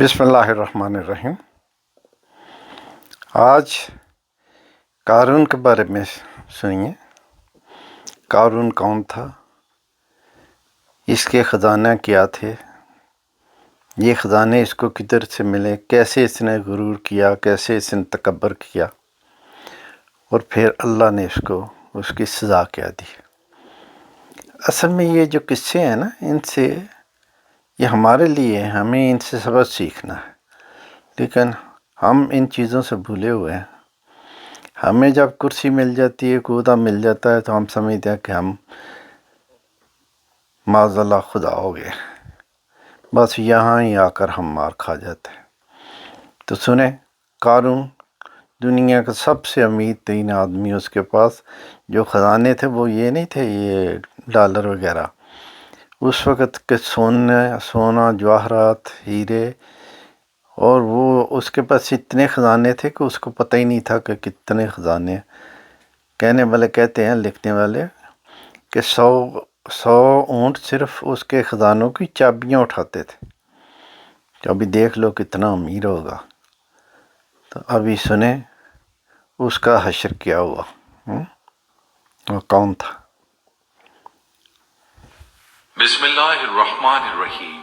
بسم اللہ الرحمن الرحیم۔ آج قارون کے بارے میں سنیے۔ قارون کون تھا؟ اس کے خزانہ کیا تھے؟ یہ خزانے اس کو کدھر سے ملے؟ کیسے اس نے غرور کیا؟ کیسے اس نے تکبر کیا؟ اور پھر اللہ نے اس کی سزا کیا دی؟ اصل میں یہ جو قصے ہیں نا، ان سے یہ ہمارے لیے، ہمیں ان سے سبق سیکھنا ہے، لیکن ہم ان چیزوں سے بھولے ہوئے ہیں۔ ہمیں جب کرسی مل جاتی ہے، کودا مل جاتا ہے، تو ہم سمجھتے ہیں کہ ہم معاذ اللہ خدا ہو گئے، بس یہاں ہی آ کر ہم مار کھا جاتے ہیں۔ تو سنیں، قارون دنیا کا سب سے امیر ترین آدمی، اس کے پاس جو خزانے تھے وہ یہ نہیں تھے یہ ڈالر وغیرہ، اس وقت کے سونا جواہرات، ہیرے، اور وہ اس کے پاس اتنے خزانے تھے کہ اس کو پتہ ہی نہیں تھا کہ کتنے خزانے۔ کہنے والے کہتے ہیں، لکھنے والے، کہ 100 اونٹ صرف اس کے خزانوں کی چابیاں اٹھاتے تھے۔ تو ابھی دیکھ لو کتنا امیر ہوگا۔ تو ابھی سنیں اس کا حشر کیا ہوا، وہ کون تھا۔ بسم اللہ الرحمن الرحیم۔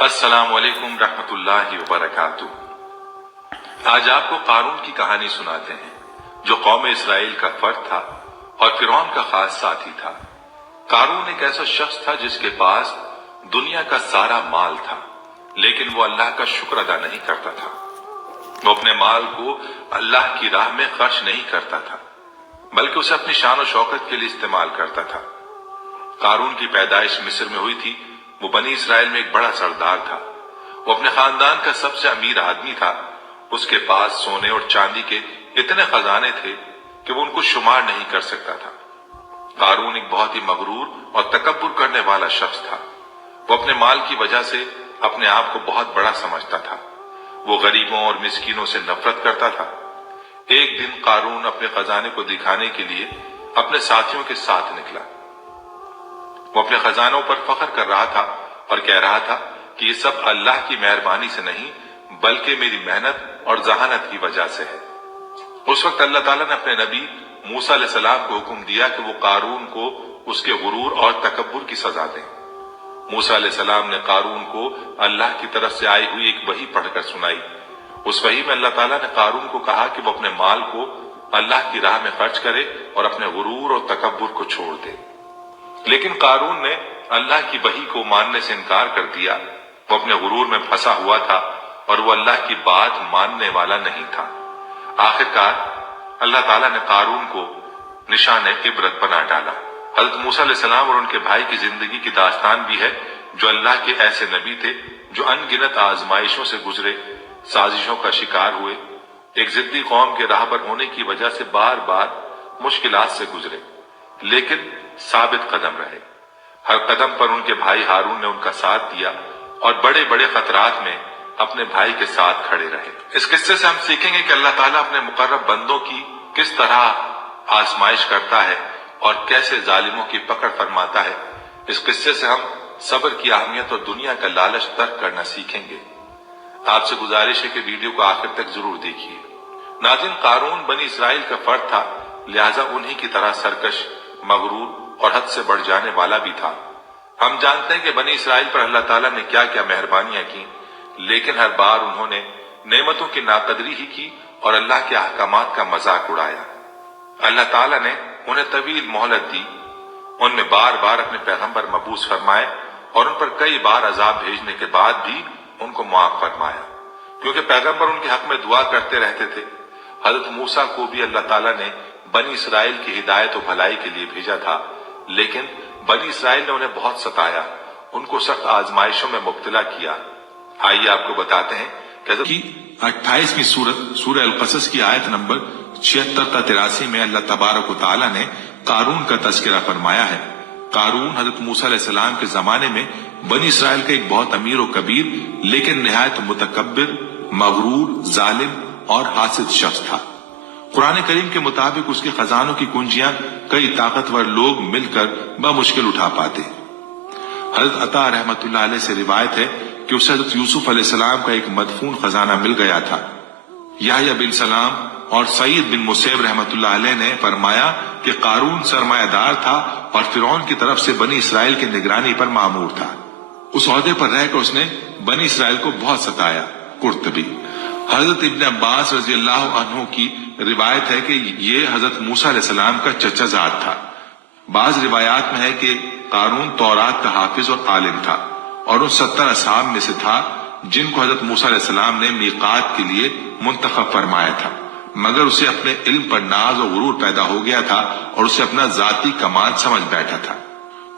السلام علیکم رحمۃ اللہ وبرکاتہ۔ آج آپ کو قارون کی کہانی سناتے ہیں، جو قوم اسرائیل کا فرد تھا اور فرعون کا خاص ساتھی تھا۔ قارون ایک ایسا شخص تھا جس کے پاس دنیا کا سارا مال تھا، لیکن وہ اللہ کا شکر ادا نہیں کرتا تھا۔ وہ اپنے مال کو اللہ کی راہ میں خرچ نہیں کرتا تھا، بلکہ اسے اپنی شان و شوکت کے لیے استعمال کرتا تھا۔ قارون کی پیدائش مصر میں ہوئی تھی۔ وہ بنی اسرائیل میں ایک بڑا سردار تھا۔ وہ اپنے خاندان کا سب سے امیر آدمی تھا۔ اس کے پاس سونے اور چاندی کے اتنے خزانے تھے کہ وہ ان کو شمار نہیں کر سکتا تھا۔ قارون ایک بہت ہی مغرور اور تکبر کرنے والا شخص تھا۔ وہ اپنے مال کی وجہ سے اپنے آپ کو بہت بڑا سمجھتا تھا۔ وہ غریبوں اور مسکینوں سے نفرت کرتا تھا۔ ایک دن قارون اپنے خزانے کو دکھانے کے لیے اپنے ساتھیوں کے ساتھ نکلا۔ وہ اپنے خزانوں پر فخر کر رہا تھا اور کہہ رہا تھا کہ یہ سب اللہ کی مہربانی سے نہیں، بلکہ میری محنت اور ذہانت کی وجہ سے ہے۔ اس وقت اللہ تعالیٰ نے اپنے نبی موسیٰ علیہ السلام کو حکم دیا کہ وہ قارون کو اس کے غرور اور تکبر کی سزا دیں۔ موسیٰ علیہ السلام نے قارون کو اللہ کی طرف سے آئی ہوئی ایک وحی پڑھ کر سنائی۔ اس وحی میں اللہ تعالیٰ نے قارون کو کہا کہ وہ اپنے مال کو اللہ کی راہ میں خرچ کرے اور اپنے غرور اور تکبر کو چھوڑ دے۔ لیکن قارون نے اللہ کی وحی کو ماننے سے انکار کر دیا۔ وہ اپنے غرور میں پھنسا ہوا تھا اور وہ اللہ کی بات ماننے والا نہیں تھا۔ آخرکار اللہ تعالیٰ نے قارون کو نشان عبرت بنا ڈالا۔ حضرت موسیٰ علیہ السلام اور ان کے بھائی کی زندگی کی داستان بھی ہے، جو اللہ کے ایسے نبی تھے جو ان گنت آزمائشوں سے گزرے، سازشوں کا شکار ہوئے، ایک ضدی قوم کے راہبر ہونے کی وجہ سے بار بار مشکلات سے گزرے، لیکن ثابت قدم رہے۔ ہر قدم پر ان کے بھائی ہارون نے ان کا ساتھ دیا اور بڑے بڑے خطرات میں اپنے بھائی کے ساتھ کھڑے رہے۔ اس قصے سے ہم سیکھیں گے کہ اللہ تعالیٰ اپنے مقرب بندوں کی کس طرح آزمائش کرتا ہے اور کیسے ظالموں کی پکڑ فرماتا ہے۔ اس قصے سے ہم صبر کی اہمیت اور دنیا کا لالچ ترک کرنا سیکھیں گے۔ آپ سے گزارش ہے کہ ویڈیو کو آخر تک ضرور دیکھیے۔ ناظرین، قارون بنی اسرائیل کا فرد تھا، لہٰذا انہی کی طرح سرکش، مغرور اور حد سے بڑھ جانے والا بھی تھا۔ ہم جانتے ہیں کہ بنی اسرائیل پر اللہ تعالیٰ نے کیا کیا مہربانیاں کی، لیکن ہر بار انہوں نے نعمتوں کی ناقدری ہی کی اور اللہ کے احکامات کا مذاق اڑایا۔ اللہ تعالیٰ نے انہیں طویل مہلت دی۔ ان نے بار بار اپنے پیغمبر مبعوث فرمائے اور ان پر کئی بار عذاب بھیجنے کے بعد بھی ان کو معاف فرمایا، کیونکہ پیغمبر ان کے حق میں دعا کرتے رہتے تھے۔ حضرت موسیٰ کو بھی اللہ تعالیٰ نے بنی اسرائیل کی ہدایت و بھلائی کے لیے بھیجا تھا، لیکن بنی اسرائیل نے انہیں بہت ستایا، ان کو سخت آزمائشوں میں مبتلا کیا۔ آئیے آپ کو بتاتے ہیں کہ 28ویں سورت سورہ القصص کی آیت نمبر 76 تا 83 میں اللہ تبارک و تعالیٰ نے قارون کا تذکرہ فرمایا ہے۔ قارون حضرت موسیٰ علیہ السلام کے زمانے میں بنی اسرائیل کا ایک بہت امیر و کبیر لیکن نہایت متکبر، مغرور، ظالم اور حاسد شخص تھا۔ قرآن کریم کے مطابق اس کے خزانوں کی کنجیاں کئی طاقتور لوگ مل کر بمشکل اٹھا پاتے۔ حضرت عطا رحمت اللہ علیہ سے روایت ہے کہ اسے حضرت یوسف علیہ السلام کا ایک مدفون خزانہ مل گیا تھا۔ یحییٰ بن سلام اور سعید بن مسیب رحمۃ اللہ علیہ نے فرمایا کہ قارون سرمایہ دار تھا اور فرعون کی طرف سے بنی اسرائیل کی نگرانی پر مامور تھا۔ اس عہدے پر رہ کر اس نے بنی اسرائیل کو بہت ستایا۔ قرطبی۔ حضرت ابن عباس رضی اللہ عنہ کی روایت ہے کہ یہ حضرت موسیٰ علیہ السلام کا چچا زاد تھا۔ بعض روایات میں ہے کہ قارون تورات کا حافظ اور عالم تھا اور ان 70 اصحاب میں سے تھا جن کو حضرت موسیٰ علیہ السلام نے میقات کے لیے منتخب فرمایا تھا، مگر اسے اپنے علم پر ناز و غرور پیدا ہو گیا تھا اور اسے اپنا ذاتی کمال سمجھ بیٹھا تھا۔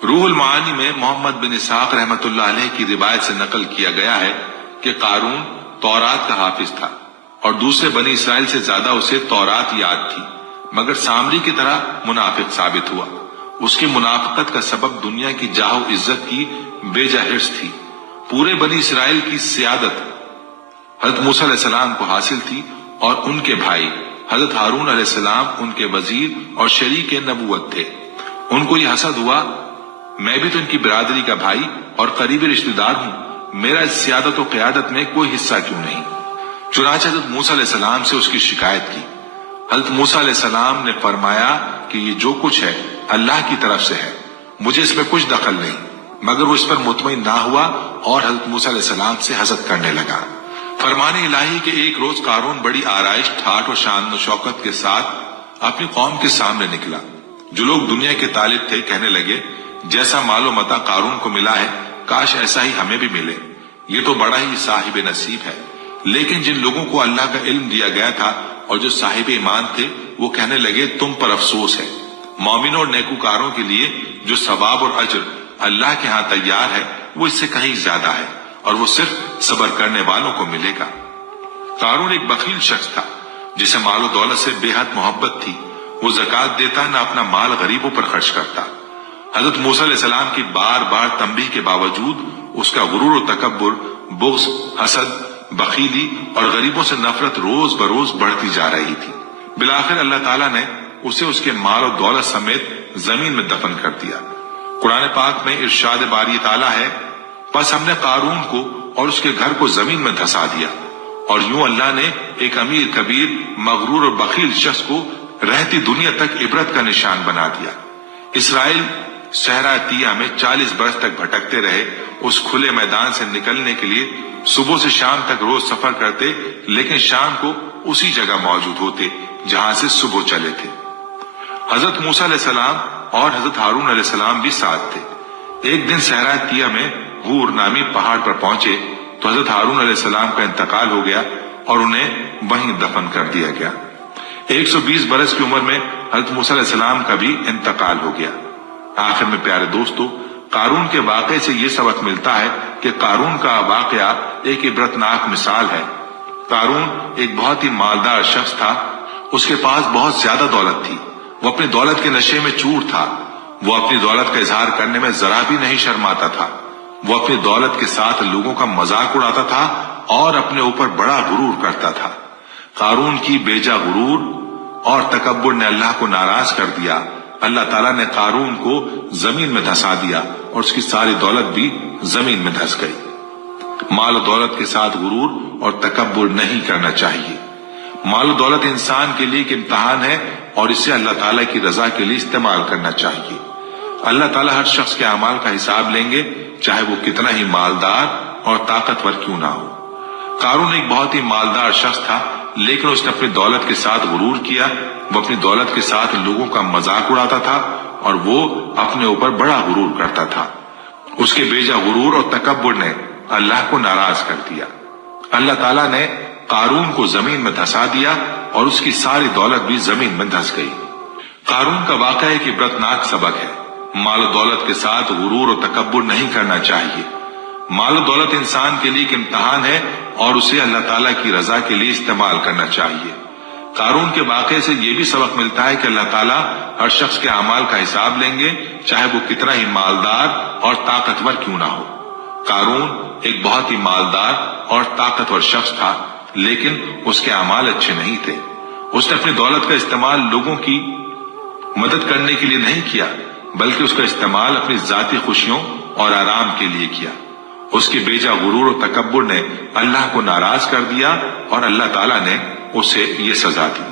روح المعانی میں محمد بن اسحاق رحمۃ اللہ علیہ کی روایت سے نقل کیا گیا ہے کہ قارون تورات کا حافظ تھا اور دوسرے بنی اسرائیل سے زیادہ اسے تورات یاد تھی، مگر سامری کی طرح منافق ثابت ہوا۔ اس کی منافقت کا سبب دنیا کی جاہ و عزت کی بے جا حرص تھی۔ پورے بنی اسرائیل کی سیادت حضرت موسیٰ علیہ السلام کو حاصل تھی اور ان کے بھائی حضرت ہارون علیہ السلام ان کے وزیر اور شریک نبوت تھے۔ ان کو یہ حسد ہوا، میں بھی تو ان کی برادری کا بھائی اور قریبی رشتہ دار ہوں، میرا اس سیادت و قیادت میں کوئی حصہ کیوں نہیں؟ چنانچہ حضرت موسیٰ علیہ السلام سے اس کی شکایت کی۔ حضرت موسیٰ علیہ السلام نے فرمایا کہ یہ جو کچھ ہے اللہ کی طرف سے ہے، مجھے اس میں کچھ دخل نہیں، مگر وہ اس پر مطمئن نہ ہوا اور حضرت موسیٰ علیہ السلام سے حسد کرنے لگا۔ فرمان الہی کہ ایک روز قارون بڑی آرائش ٹھاٹ و شان و شوکت کے ساتھ اپنی قوم کے سامنے نکلا۔ جو لوگ دنیا کے طالب تھے کہنے لگے، جیسا مال و متاع قارون کو ملا ہے کاش ایسا ہی ہمیں بھی ملے، یہ تو بڑا ہی صاحب نصیب ہے۔ لیکن جن لوگوں کو اللہ کا علم دیا گیا تھا اور جو صاحب ایمان تھے وہ کہنے لگے تم پر افسوس ہے، مومنوں اور نیکوکاروں کے لیے جو ثواب اور اجر اللہ کے ہاں تیار ہے وہ اس سے کہیں زیادہ ہے اور وہ صرف صبر کرنے والوں کو ملے گا۔ قارون ایک بخیل شخص تھا جسے مال و دولت سے بے حد محبت تھی۔ وہ زکوٰۃ دیتا نہ اپنا مال غریبوں پر خرچ کرتا۔ حضرت موسیٰ علیہ السلام کی بار بار تنبیہ کے باوجود اس کا غرور و تکبر، بغض، حسد، بخیلی اور غریبوں سے نفرت روز بروز بڑھتی جا رہی تھی۔ بالآخر اللہ تعالیٰ نے اسے اس کے مال و دولت سمیت زمین میں دفن کر دیا۔ قرآن پاک میں ارشاد باری تعالیٰ ہے، پس ہم نے قارون کو اور اس کے گھر کو زمین میں دھسا دیا، اور یوں اللہ نے ایک امیر کبیر، مغرور اور بخیل شخص کو رہتی دنیا تک عبرت کا نشان بنا دیا۔ اسرائیل صحرا تیہ میں 40 برس تک بھٹکتے رہے۔ اس کھلے میدان سے نکلنے کے لیے صبح سے شام تک روز سفر کرتے، لیکن شام کو اسی جگہ موجود ہوتے جہاں سے صبح چلے تھے۔ حضرت موسیٰ علیہ السلام اور حضرت ہارون علیہ السلام بھی ساتھ تھے۔ ایک دن صحرا تیہ میں غور نامی پہاڑ پر پہنچے تو حضرت ہارون علیہ السلام کا انتقال ہو گیا اور انہیں وہیں دفن کر دیا گیا۔ 120 برس کی عمر میں حضرت موسیٰ علیہ السلام کا بھی انتقال ہو گیا۔ آخر میں پیارے دوستو، قارون کے واقعے سے یہ سبق ملتا ہے کہ قارون کا واقعہ ایک عبرتناک مثال ہے۔ قارون ایک بہت ہی مالدار شخص تھا، اس کے پاس بہت زیادہ دولت تھی، وہ اپنی دولت کے نشے میں چور تھا، وہ اپنی دولت کا اظہار کرنے میں ذرا بھی نہیں شرماتا تھا، وہ اپنی دولت کے ساتھ لوگوں کا مذاق اڑاتا تھا اور اپنے اوپر بڑا غرور کرتا تھا۔ قارون کی بیجا غرور اور تکبر نے اللہ کو ناراض کر دیا۔ اللہ تعالیٰ نے قارون کو زمین میں دھسا دیا اور اس کی ساری دولت بھی زمین میں دھس گئی۔ مال و دولت کے ساتھ غرور اور تکبر نہیں کرنا چاہیے۔ مال و دولت انسان کے لیے ایک امتحان ہے اور اسے اللہ تعالیٰ کی رضا کے لیے استعمال کرنا چاہیے۔ اللہ تعالیٰ ہر شخص کے اعمال کا حساب لیں گے، چاہے وہ کتنا ہی مالدار اور طاقتور کیوں نہ ہو۔ قارون ایک بہت ہی مالدار شخص تھا، لیکن اس نے اپنی دولت کے ساتھ غرور کیا۔ وہ اپنی دولت کے ساتھ لوگوں کا مذاق اڑاتا تھا اور وہ اپنے اوپر بڑا غرور کرتا تھا۔ اس کے بیجا غرور اور تکبر نے اللہ کو ناراض کر دیا۔ اللہ تعالیٰ نے قارون کو زمین میں دھسا دیا اور اس کی ساری دولت بھی زمین میں دھس گئی۔ قارون کا واقعہ ایک عبرتناک سبق ہے۔ مال و دولت کے ساتھ غرور اور تکبر نہیں کرنا چاہیے۔ مال و دولت انسان کے لیے ایک امتحان ہے اور اسے اللہ تعالیٰ کی رضا کے لیے استعمال کرنا چاہیے۔ قارون کے واقعے سے یہ بھی سبق ملتا ہے کہ اللہ تعالیٰ ہر شخص کے اعمال کا حساب لیں گے، چاہے وہ کتنا ہی مالدار اور طاقتور کیوں نہ ہو۔ قارون ایک بہت ہی مالدار اور طاقتور شخص تھا، لیکن اس کے اعمال اچھے نہیں تھے۔ اس نے اپنی دولت کا استعمال لوگوں کی مدد کرنے کے لیے نہیں کیا، بلکہ اس کا استعمال اپنی ذاتی خوشیوں اور آرام کے لیے کیا۔ اس کے بیجا غرور و تکبر نے اللہ کو ناراض کر دیا اور اللہ تعالیٰ نے اسے یہ سزا دی۔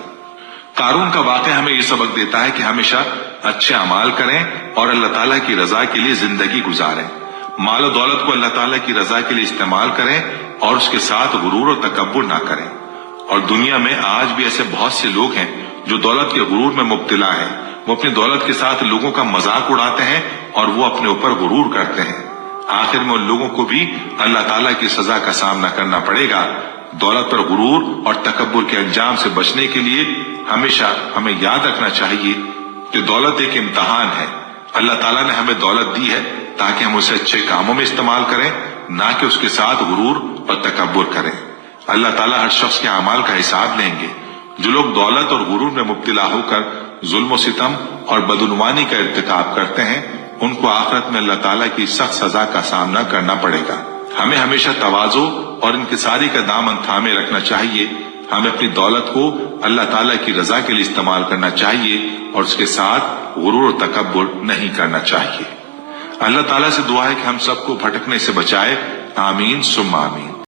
قارون کا واقعہ ہمیں یہ سبق دیتا ہے کہ ہمیشہ اچھے اعمال کریں اور اللہ تعالیٰ کی رضا کے لیے زندگی گزاریں۔ مال و دولت کو اللہ تعالیٰ کی رضا کے لیے استعمال کریں اور اس کے ساتھ غرور و تکبر نہ کریں۔ اور دنیا میں آج بھی ایسے بہت سے لوگ ہیں جو دولت کے غرور میں مبتلا ہیں۔ وہ اپنی دولت کے ساتھ لوگوں کا مذاق اڑاتے ہیں اور وہ اپنے اوپر غرور کرتے ہیں۔ آخر میں ان لوگوں کو بھی اللہ تعالیٰ کی سزا کا سامنا کرنا پڑے گا۔ دولت پر غرور اور تکبر کے انجام سے بچنے کے لیے ہمیشہ ہمیں یاد رکھنا چاہیے کہ دولت ایک امتحان ہے۔ اللہ تعالیٰ نے ہمیں دولت دی ہے تاکہ ہم اسے اچھے کاموں میں استعمال کریں، نہ کہ اس کے ساتھ غرور اور تکبر کریں۔ اللہ تعالیٰ ہر شخص کے اعمال کا حساب لیں گے۔ جو لوگ دولت اور غرور میں مبتلا ہو کر ظلم و ستم اور بدعنوانی کا ارتکاب کرتے ہیں، ان کو آخرت میں اللہ تعالیٰ کی سخت سزا کا سامنا کرنا پڑے گا۔ ہمیں ہمیشہ تواضع اور انکساری کا دامن تھامے رکھنا چاہیے۔ ہمیں اپنی دولت کو اللہ تعالیٰ کی رضا کے لیے استعمال کرنا چاہیے اور اس کے ساتھ غرور و تکبر نہیں کرنا چاہیے۔ اللہ تعالیٰ سے دعا ہے کہ ہم سب کو بھٹکنے سے بچائے۔ آمین ثم آمین۔